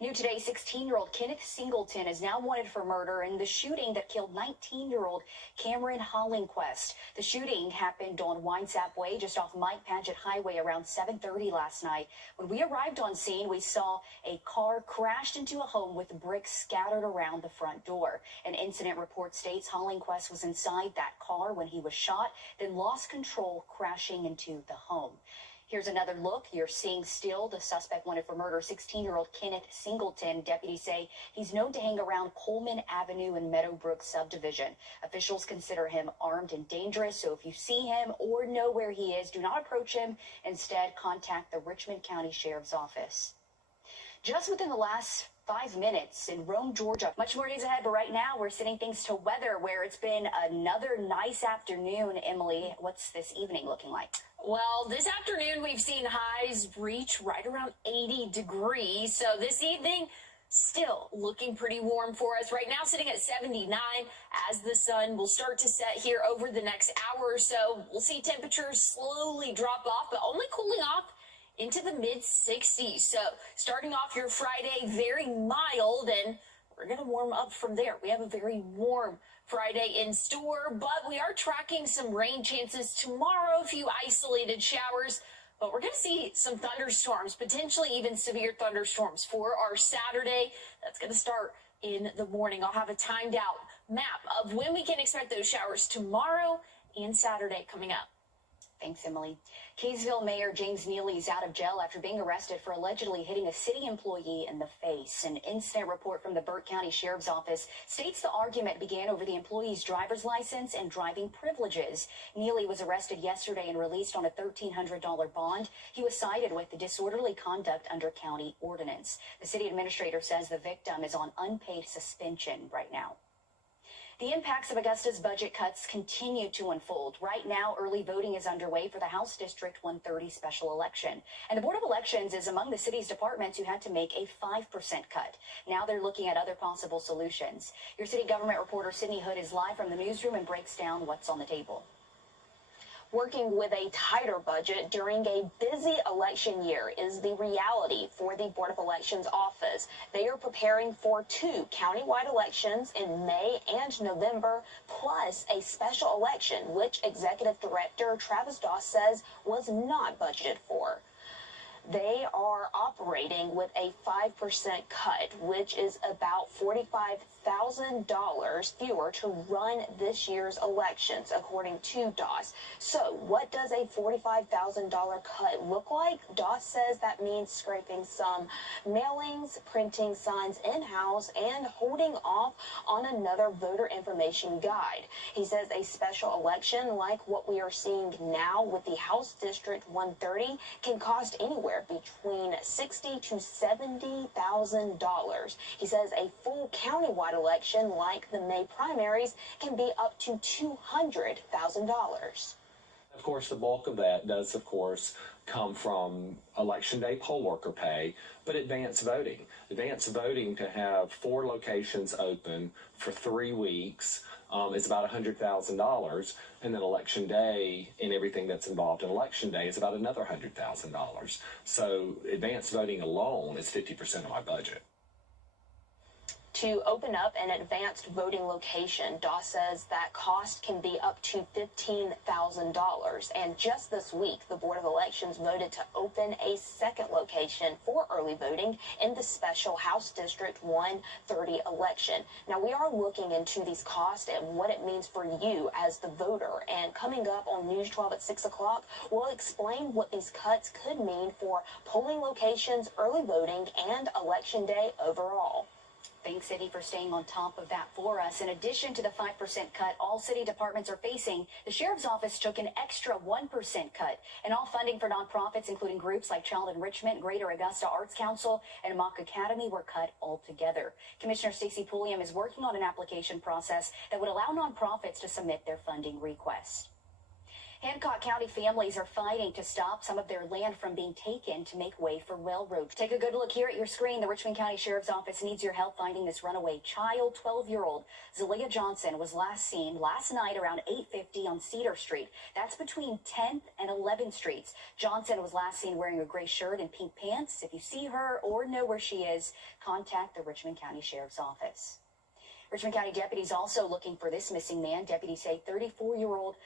New today, 16-year-old Kenneth Singleton is now wanted for murder in the shooting that killed 19-year-old Cameron Hollingquest. The shooting happened on Winesap Way, just off Mike Paget Highway, around 7:30 last night. When we arrived on scene, we saw a car crashed into a home with bricks scattered around the front door. An incident report states Hollingquest was inside that car when he was shot, then lost control, crashing into the home. Here's another look. You're seeing still the suspect wanted for murder, 16-year-old Kenneth Singleton. Deputies say he's known to hang around Coleman Avenue and Meadowbrook subdivision. Officials consider him armed and dangerous, so if you see him or know where he is, do not approach him. Instead, contact the Richmond County Sheriff's Office. Just within the last 5 minutes in Rome, Georgia. Much more news ahead, but right now we're sending things to weather, where it's been another nice afternoon. Emily, what's this evening looking like? Well, this afternoon we've seen highs reach right around 80 degrees. So this evening, still looking pretty warm for us. Right now sitting at 79 as the sun will start to set here over the next hour or so. We'll see temperatures slowly drop off, but only cooling off into the mid-60s. So starting off your Friday very mild, and we're going to warm up from there. We have a very warm Friday in store, but we are tracking some rain chances tomorrow, a few isolated showers, but we're going to see some thunderstorms, potentially even severe thunderstorms for our Saturday. That's going to start in the morning. I'll have a timed out map of when we can expect those showers tomorrow and Saturday coming up. Thanks, Emily. Kaysville Mayor James Neely is out of jail after being arrested for allegedly hitting a city employee in the face. An incident report from the Burke County Sheriff's Office states the argument began over the employee's driver's license and driving privileges. Neely was arrested yesterday and released on a $1,300 bond. He was cited with the disorderly conduct under county ordinance. The city administrator says the victim is on unpaid suspension right now. The impacts of Augusta's budget cuts continue to unfold. Right now, early voting is underway for the House District 130 special election. And the Board of Elections is among the city's departments who had to make a 5% cut. Now they're looking at other possible solutions. Your city government reporter Sydney Hood is live from the newsroom and breaks down what's on the table. Working with a tighter budget during a busy election year is the reality for the Board of Elections office. They are preparing for 2 countywide elections in May and November, plus a special election, which Executive Director Travis Doss says was not budgeted for. They are operating with a 5% cut, which is about $45,000 fewer to run this year's elections, according to Doss. So what does a $45,000 cut look like? Doss says that means scraping some mailings, printing signs in-house, and holding off on another voter information guide. He says a special election like what we are seeing now with the House District 130 can cost anywhere between $60,000 to $70,000. He says a full countywide election like the May primaries can be up to $200,000. Of course, the bulk of that does, of course, come from Election Day poll worker pay, but advance voting. Advance voting, to have 4 locations open for 3 weeks is about $100,000, and then Election Day and everything that's involved in Election Day is about another $100,000. So advance voting alone is 50% of my budget. To open up an advanced voting location, Doss says that cost can be up to $15,000. And just this week, the Board of Elections voted to open a second location for early voting in the special House District 130 election. Now, we are looking into these costs and what it means for you as the voter. And coming up on News 12 at 6 o'clock, we'll explain what these cuts could mean for polling locations, early voting, and Election Day overall. Thanks, Eddie, for staying on top of that for us. In addition to the 5% cut all city departments are facing, the Sheriff's Office took an extra 1% cut. And all funding for nonprofits, including groups like Child Enrichment, Greater Augusta Arts Council, and Mock Academy, were cut altogether. Commissioner Stacey Pulliam is working on an application process that would allow nonprofits to submit their funding requests. Hancock County families are fighting to stop some of their land from being taken to make way for railroad. Take a good look here at your screen. The Richmond County Sheriff's Office needs your help finding this runaway child. 12-year-old Zalia Johnson was last seen last night around 8:50 on Cedar Street. That's between 10th and 11th Streets. Johnson was last seen wearing a gray shirt and pink pants. If you see her or know where she is, contact the Richmond County Sheriff's Office. Richmond County deputies also looking for this missing man. Deputies say 34-year-old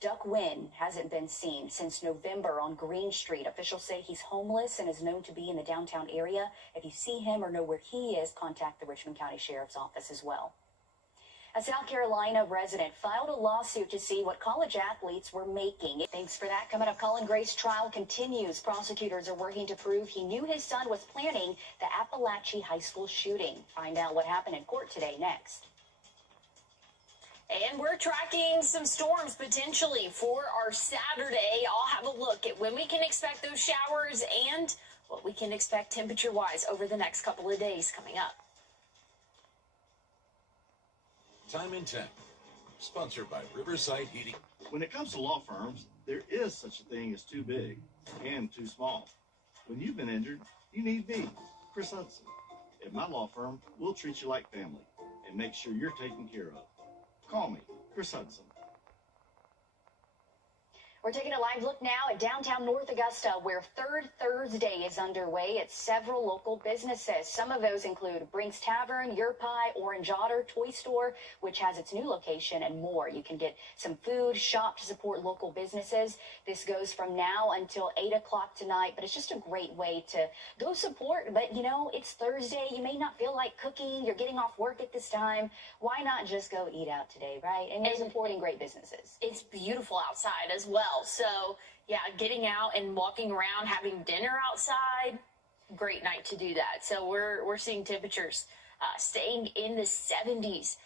Duck Wynn hasn't been seen since November on Green Street. Officials say he's homeless and is known to be in the downtown area. If you see him or know where he is, contact the Richmond County Sheriff's Office as well. A South Carolina resident filed a lawsuit to see what college athletes were making. Thanks for that. Coming up, Colin Gray's trial continues. Prosecutors are working to prove he knew his son was planning the Appalachia High School shooting. Find out what happened in court today next. And we're tracking some storms potentially for our Saturday. I'll have a look at when we can expect those showers and what we can expect temperature-wise over the next couple of days coming up. Time in 10, sponsored by Riverside Heating. When it comes to law firms, there is such a thing as too big and too small. When you've been injured, you need me, Chris Hudson. At my law firm, we'll treat you like family and make sure you're taken care of. Call me, Chris Hudson. We're taking a live look now at downtown North Augusta, where Third Thursday is underway at several local businesses. Some of those include Brink's Tavern, Your Pie, Orange Otter, Toy Store, which has its new location, and more. You can get some food, shop to support local businesses. This goes from now until 8 o'clock tonight, but it's just a great way to go support. But, you know, it's Thursday. You may not feel like cooking. You're getting off work at this time. Why not just go eat out today, right? And you're supporting great businesses. It's beautiful outside as well. So, yeah, getting out and walking around, having dinner outside, great night to do that. So we're seeing temperatures staying in the 70s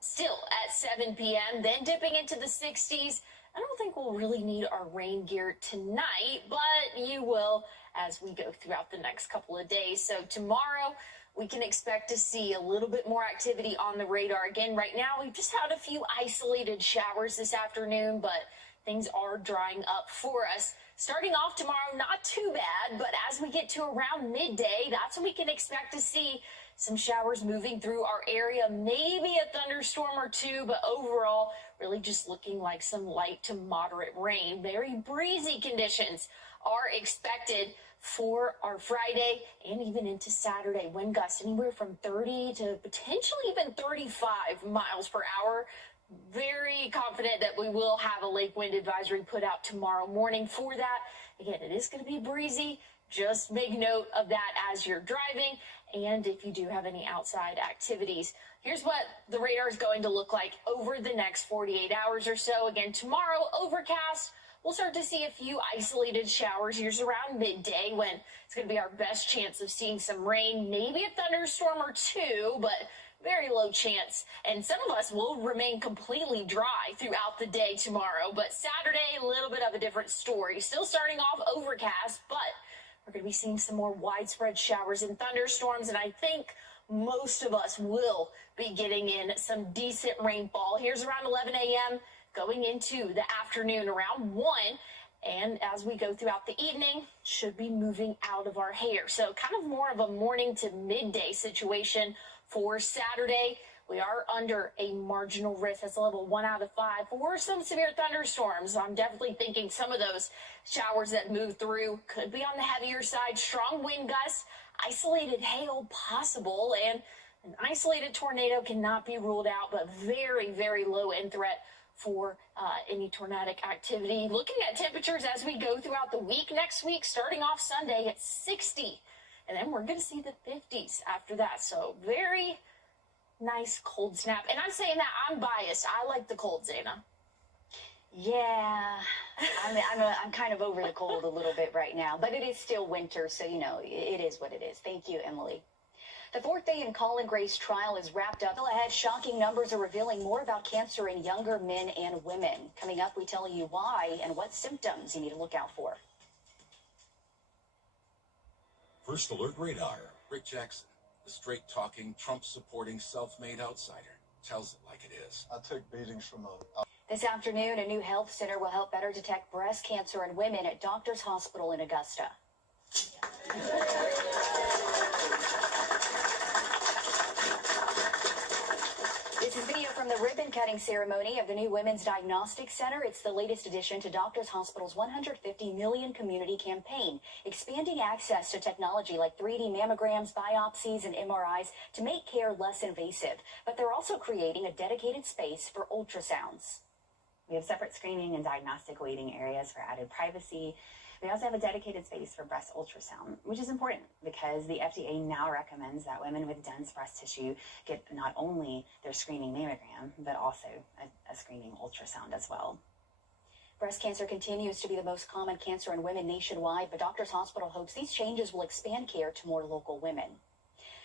still at 7 p.m., then dipping into the 60s. I don't think we'll really need our rain gear tonight, but you will as we go throughout the next couple of days. So tomorrow, we can expect to see a little bit more activity on the radar. Again, right now, we've just had a few isolated showers this afternoon, but things are drying up for us. Starting off tomorrow, not too bad, but as we get to around midday, that's when we can expect to see some showers moving through our area, maybe a thunderstorm or two, but overall, really just looking like some light to moderate rain. Very breezy conditions are expected for our Friday and even into Saturday. Wind gusts anywhere from 30 to potentially even 35 miles per hour. Very confident that we will have a lake wind advisory put out tomorrow morning for that. Again, it is going to be breezy. Just make note of that as you're driving. And if you do have any outside activities, here's what the radar is going to look like over the next 48 hours or so. Again, tomorrow, overcast. We'll start to see a few isolated showers. Here's around midday when it's going to be our best chance of seeing some rain, maybe a thunderstorm or two, but very low chance. And some of us will remain completely dry throughout the day tomorrow. But Saturday, a little bit of a different story. Still starting off overcast, but we're going to be seeing some more widespread showers and thunderstorms. And I think most of us will be getting in some decent rainfall. Here's around 11 a.m. going into the afternoon around 1. And as we go throughout the evening, should be moving out of our hair. So kind of more of a morning to midday situation for Saturday. We are under a marginal risk. That's a level 1 out of 5 for some severe thunderstorms. I'm definitely thinking some of those showers that move through could be on the heavier side. Strong wind gusts, isolated hail possible, and an isolated tornado cannot be ruled out, but very, very low end threat for any tornadic activity. Looking at temperatures as we go throughout the week next week, starting off Sunday at 60. And then we're going to see the 50s after that. So very nice cold snap. And I'm saying that I'm biased. I like the cold, Zana. Yeah, I'm kind of over the cold a little bit right now, but it is still winter, so, you know, it is what it is. Thank you, Emily. The fourth day in Colin Gray's trial is wrapped up. Still ahead, shocking numbers are revealing more about cancer in younger men and women. Coming up, we tell you why and what symptoms you need to look out for. First Alert Radar. Rick Jackson, the straight-talking, Trump-supporting, self-made outsider, tells it like it is. I took beatings from This afternoon, a new health center will help better detect breast cancer in women at Doctors Hospital in Augusta. This is video from the ribbon-cutting ceremony of the new Women's Diagnostic Center. It's the latest addition to Doctors Hospital's $150 million community campaign, expanding access to technology like 3D mammograms, biopsies, and MRIs to make care less invasive. But they're also creating a dedicated space for ultrasounds. We have separate screening and diagnostic waiting areas for added privacy. We also have a dedicated space for breast ultrasound, which is important because the FDA now recommends that women with dense breast tissue get not only their screening mammogram, but also a screening ultrasound as well. Breast cancer continues to be the most common cancer in women nationwide, but Doctors Hospital hopes these changes will expand care to more local women.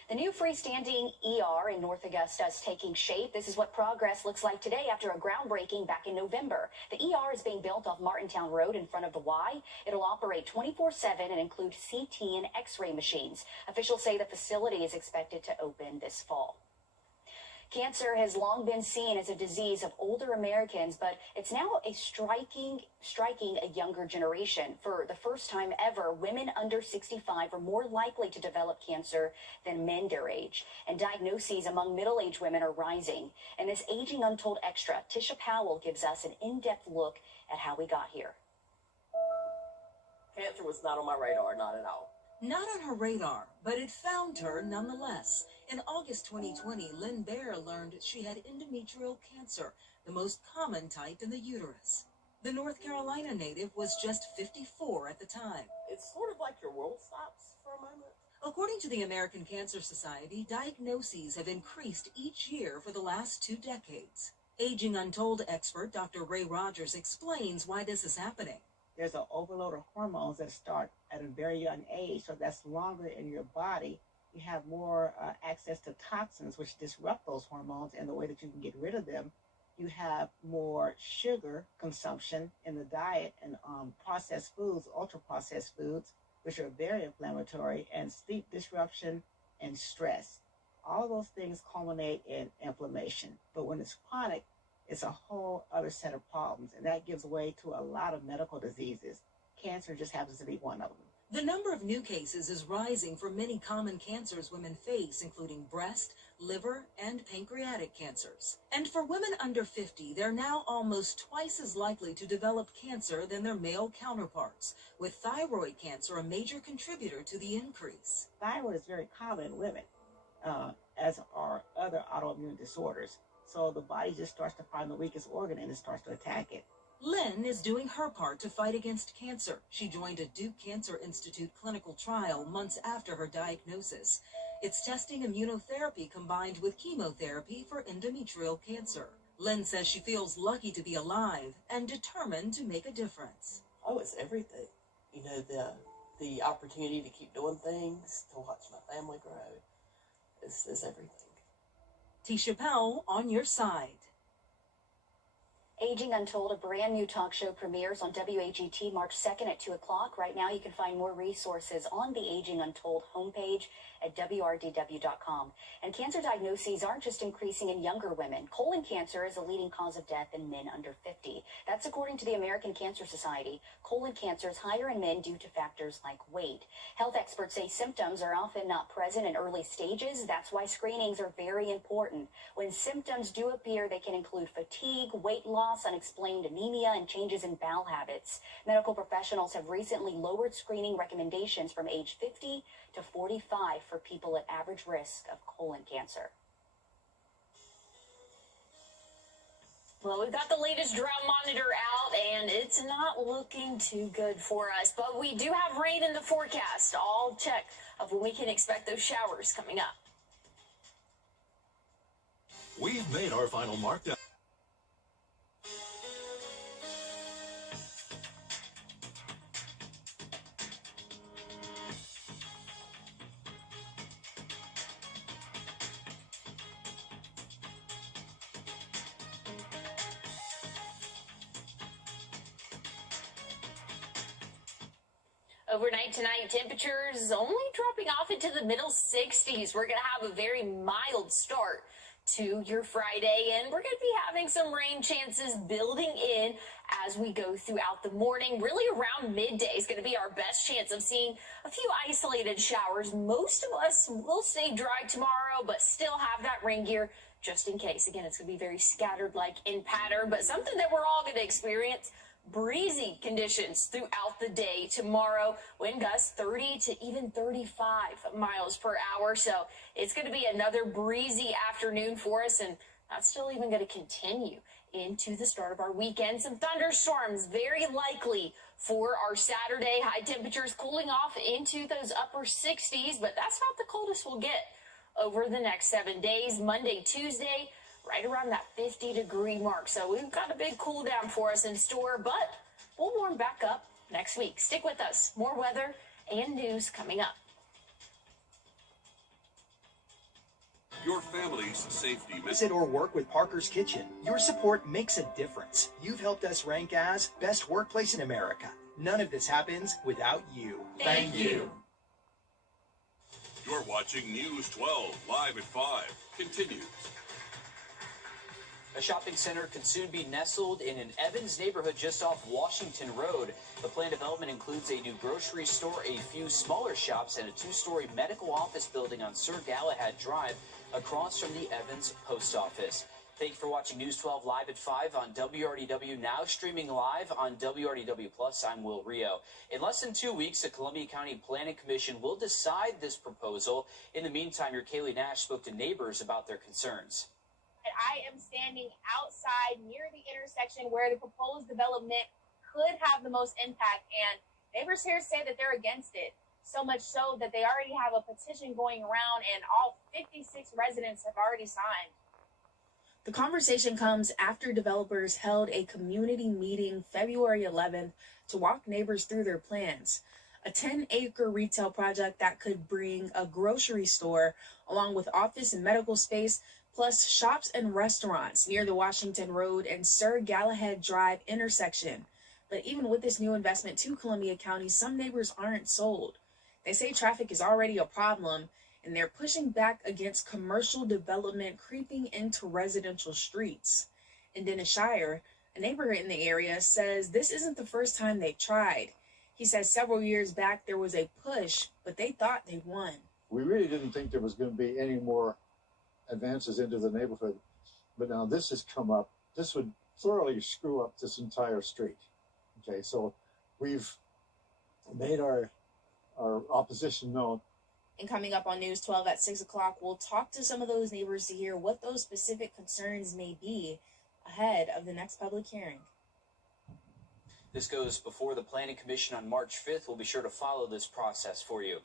The new freestanding ER in North Augusta is taking shape. This is what progress looks like today after a groundbreaking back in November. The ER is being built off Martintown Road in front of the Y. It'll operate 24/7 and include CT and X-ray machines. Officials say the facility is expected to open this fall. Cancer has long been seen as a disease of older Americans, but it's now striking a younger generation. For the first time ever, women under 65 are more likely to develop cancer than men their age. And diagnoses among middle-aged women are rising. In this Aging Untold Extra, Tisha Powell gives us an in-depth look at how we got here. Cancer was not on my radar, not at all. Not on her radar, but it found her nonetheless. In August 2020, Lynn Bear learned she had endometrial cancer, the most common type in the uterus. The North Carolina native was just 54 at the time. It's sort of like your world stops for a moment. According to the American Cancer Society, diagnoses have increased each year for the last 2 decades. Aging Untold expert Dr. Ray Rogers explains why this is happening. There's an overload of hormones that start at a very young age, so that's longer in your body. You have more access to toxins, which disrupt those hormones, and the way that you can get rid of them. You have more sugar consumption in the diet and processed foods, ultra-processed foods, which are very inflammatory, and sleep disruption and stress. All of those things culminate in inflammation. But when it's chronic, it's a whole other set of problems, and that gives way to a lot of medical diseases. Cancer just happens to be one of them. The number of new cases is rising for many common cancers women face, including breast, liver, and pancreatic cancers. And for women under 50, they're now almost twice as likely to develop cancer than their male counterparts, with thyroid cancer a major contributor to the increase. Thyroid is very common in women, as are other autoimmune disorders. So the body just starts to find the weakest organ and it starts to attack it. Lynn is doing her part to fight against cancer. She joined a Duke Cancer Institute clinical trial months after her diagnosis. It's testing immunotherapy combined with chemotherapy for endometrial cancer. Lynn says she feels lucky to be alive and determined to make a difference. Oh, it's everything. You know, the opportunity to keep doing things, to watch my family grow, is everything. Tisha Powell on your side. Aging Untold, a brand new talk show, premieres on WAGT March 2nd at 2 o'clock. Right now, you can find more resources on the Aging Untold homepage at WRDW.com. And cancer diagnoses aren't just increasing in younger women. Colon cancer is a leading cause of death in men under 50. That's according to the American Cancer Society. Colon cancer is higher in men due to factors like weight. Health experts say symptoms are often not present in early stages. That's why screenings are very important. When symptoms do appear, they can include fatigue, weight loss, unexplained anemia, and changes in bowel habits. Medical professionals have recently lowered screening recommendations from age 50 to 45 for people at average risk of colon cancer. Well, we've got the latest drought monitor out, and it's not looking too good for us. But we do have rain in the forecast. I'll check of when we can expect those showers coming up. We've made our final markdown. Overnight tonight, temperatures only dropping off into the middle 60s. We're going to have a very mild start to your Friday, and we're going to be having some rain chances building in as we go throughout the morning. Really around midday is going to be our best chance of seeing a few isolated showers. Most of us will stay dry tomorrow, but still have that rain gear just in case. Again, it's going to be very scattered like in pattern, but something that we're all going to experience. Breezy conditions throughout the day tomorrow. Wind gusts 30 to even 35 miles per hour. So it's going to be another breezy afternoon for us, and that's still even going to continue into the start of our weekend. Some thunderstorms very likely for our Saturday. High temperatures cooling off into those upper 60s, but that's not the coldest we'll get over the next 7 days. Monday, Tuesday, right around that 50-degree mark. So we've got a big cool down for us in store, but we'll warm back up next week. Stick with us. More weather and news coming up. Your family's safety. Visit or work with Parker's Kitchen. Your support makes a difference. You've helped us rank as best workplace in America. None of this happens without you. Thank you. You're watching News 12 live at 5. Continues. A shopping center could soon be nestled in an Evans neighborhood just off Washington Road. The planned development includes a new grocery store, a few smaller shops, and a 2-story medical office building on Sir Galahad Drive across from the Evans post office. Thank you for watching News 12 live at 5 on WRDW, now streaming live on WRDW+. I'm Will Rio. In less than 2 weeks, the Columbia County Planning Commission will decide this proposal. In the meantime, your Kaylee Nash spoke to neighbors about their concerns. I am standing outside near the intersection where the proposed development could have the most impact, and neighbors here say that they're against it. So much so that they already have a petition going around, and all 56 residents have already signed. The conversation comes after developers held a community meeting February 11th to walk neighbors through their plans. A 10-acre retail project that could bring a grocery store along with office and medical space, plus shops and restaurants near the Washington Road and Sir Galahad Drive intersection. But even with this new investment to Columbia County, some neighbors aren't sold. They say traffic is already a problem, and they're pushing back against commercial development creeping into residential streets. In Dennis Shire, a neighbor in the area says this isn't the first time they've tried. He says several years back there was a push, but they thought they won. We really didn't think there was going to be any more advances into the neighborhood, but now this has come up. This would thoroughly screw up this entire street. Okay, so we've made our opposition known. And coming up on News 12 at 6 o'clock, we'll talk to some of those neighbors to hear what those specific concerns may be ahead of the next public hearing. This goes before the Planning Commission on March 5th. We'll be sure to follow this process for you.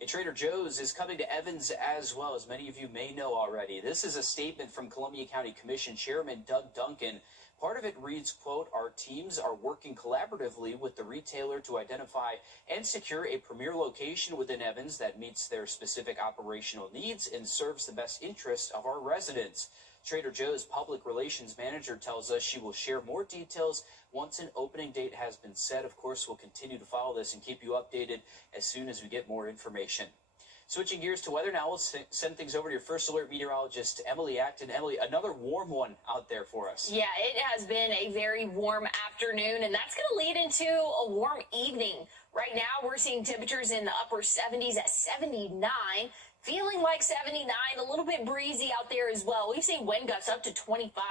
And Trader Joe's is coming to Evans as well, as many of you may know already. This is a statement from Columbia County Commission Chairman Doug Duncan. Part of it reads, quote, "Our teams are working collaboratively with the retailer to identify and secure a premier location within Evans that meets their specific operational needs and serves the best interest of our residents." Trader Joe's public relations manager tells us she will share more details once an opening date has been set. Of course, we'll continue to follow this and keep you updated as soon as we get more information. Switching gears to weather now, we'll send things over to your first alert meteorologist, Emily Acton. Emily, another warm one out there for us. Yeah, it has been a very warm afternoon, and that's going to lead into a warm evening. Right now, we're seeing temperatures in the upper 70s at 79. Feeling like 79, a little bit breezy out there as well. We've seen wind gusts up to 25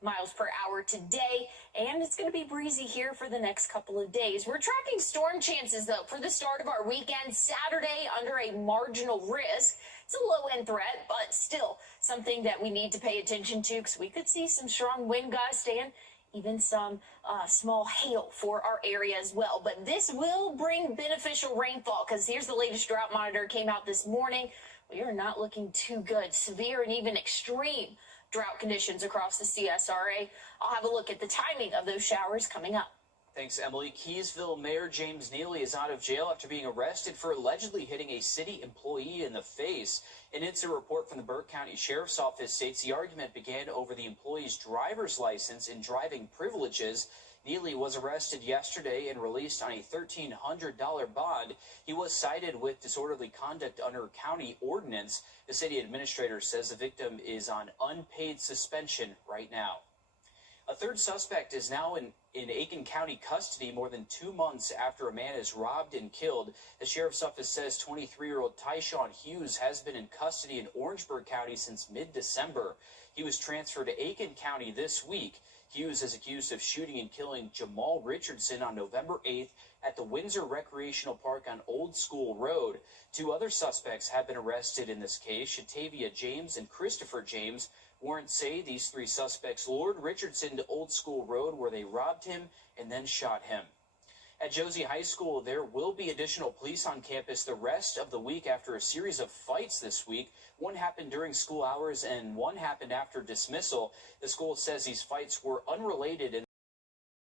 miles per hour today, and it's going to be breezy here for the next couple of days. We're tracking storm chances, though, for the start of our weekend. Saturday, under a marginal risk. It's a low-end threat, but still something that we need to pay attention to, because we could see some strong wind gusts and even some small hail for our area as well. But this will bring beneficial rainfall, because here's the latest drought monitor came out this morning. We are not looking too good. Severe and even extreme drought conditions across the CSRA. I'll have a look at the timing of those showers coming up. Thanks, Emily. Keysville Mayor James Neely is out of jail after being arrested for allegedly hitting a city employee in the face. An incident report from the Burke County Sheriff's Office states the argument began over the employee's driver's license and driving privileges. Neely was arrested yesterday and released on a $1,300 bond. He was cited with disorderly conduct under county ordinance. The city administrator says the victim is on unpaid suspension right now. A third suspect is now in Aiken County custody more than 2 months after a man is robbed and killed. The sheriff's office says 23-year-old Tyshawn Hughes has been in custody in Orangeburg County since mid-December. He was transferred to Aiken County this week. Hughes is accused of shooting and killing Jamal Richardson on November 8th at the Windsor Recreational Park on Old School Road. 2 other suspects have been arrested in this case, Shatavia James and Christopher James. Warrants say these 3 suspects lured Richardson to Old School Road where they robbed him and then shot him. At Josie High School, there will be additional police on campus the rest of the week after a series of fights this week. One happened during school hours and one happened after dismissal. The school says these fights were unrelated and